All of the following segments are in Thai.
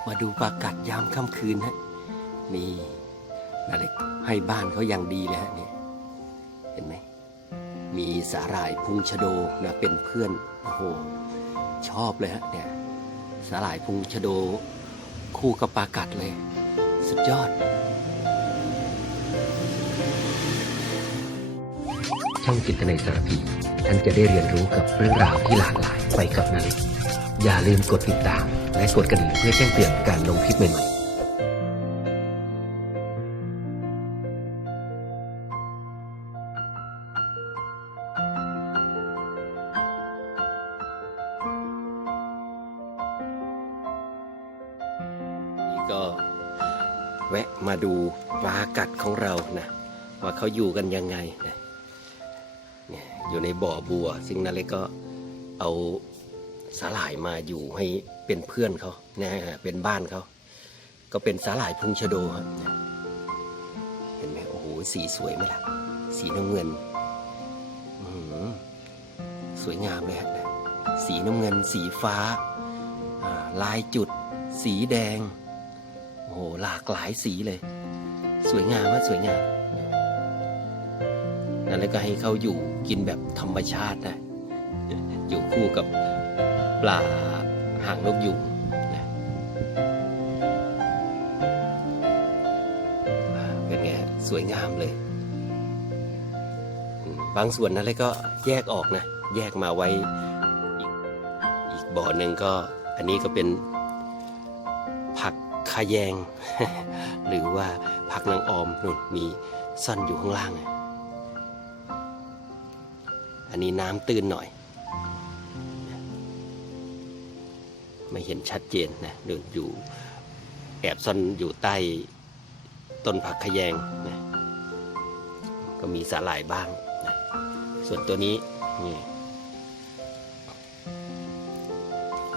บมาดูปลากัดยามค่ำคืนฮะนี่นาเล็กให้บ้านเขาอย่างดีเลยฮะเนี่ยเห็นไหมมีสาหร่ายพุงชะโดนะเป็นเพื่อนโอ้โหชอบเลยฮะเนี่ยสาหร่ายพุงชะโด คู่กับปลากัดเลย สุดยอดช่องจิตในสารพีท่านจะได้เรียนรู้กับเรื่องราวที่หลากหลายไปกับนาเล็ก อย่าลืมกดติดตาม และกดกระดิ่งเพื่อแจ้งเตือนการลงคลิปใหม่ๆนี่ก็แวะมาดูปลากัดของเรานะ ว่าเขาอยู่กันยังไงนะเนี่ยอยู่ในบ่อบัว ซึ่งนาเล็กก็เอา สาหร่ายมาอยู่ให้เป็นเพื่อนเขานะฮะเป็นบ้านเขาก็เป็นสาหร่ายพุงชะโดครับเห็นไหมโอ้โหสีสวยไหมล่ะ สีน้ำเงินสวยงามเลยฮะสีน้ำเงิน สีฟ้าอ่าลายจุด สีแดง โอ้โหหลากหลายสีเลย สวยงามมากสวยงามนั่นแล้วก็ให้เขาอยู่กินแบบธรรมชาตินะ อยู่คู่กับ ปลาหางนกยูงนะเป็นไงสวยงามเลย บางส่วนนั่นเลยก็แยกออกนะ แยกมาไว้อีกอีกบ่อหนึ่งก็ อันนี้ก็เป็นผักขะแยง หรือว่าผักนางออมนู่นมีซ่อนอยู่ข้างล่าง อันนี้น้ำตื้นหน่อย ไม่เห็นชัดเจนนะเดินอยู่แอบซ่อนอยู่ใต้ต้นผักขยงนะก็มีสาหร่ายบ้างนะส่วนตัวนี้นี่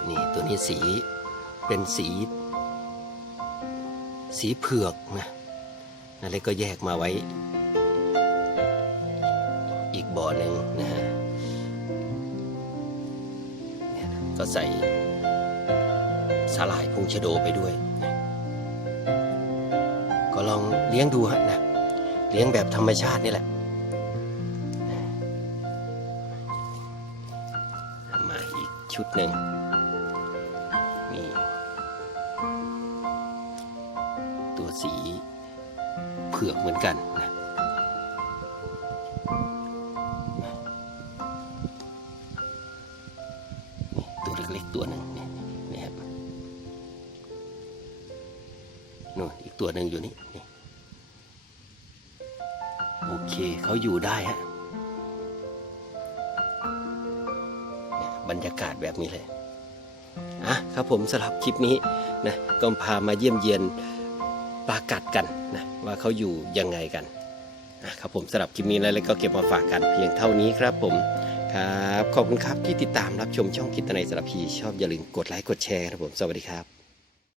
นี่ตัวนี้สีเป็นสีสีเผือกนะนั่นเลยก็แยกมาไว้ อีกบ่อหนึ่งนะฮะก็ใส่ สาหร่ายพุงชโดไปด้วย ก็ลองเลี้ยงดูฮะนะเลี้ยงแบบธรรมชาตินี่แหละมาอีกชุดหนึ่งนี่ตัวสีเผือกเหมือนกันนะ ตัวหนึ่งอยู่นี่นโอเคเขาอยู่ได้ฮะบรรยากาศแบบนี้เลยอะครับผมสำหรับคลิปนี้นะก็พามาเยี่ยมเยียนปลากัดกันนะว่าเขาอยู่ยังไงกันนะครับผมสำหรับคลิปนี้แล้วก็เก็บมาฝากกันเพียงเท่านี้ครับผมครับขอบคุณครับที่ติดตามรับชมช่องคิดในสารพีชอบอย่าลืมกดไลค์กดแชร์ครับผมสวัสดีครับ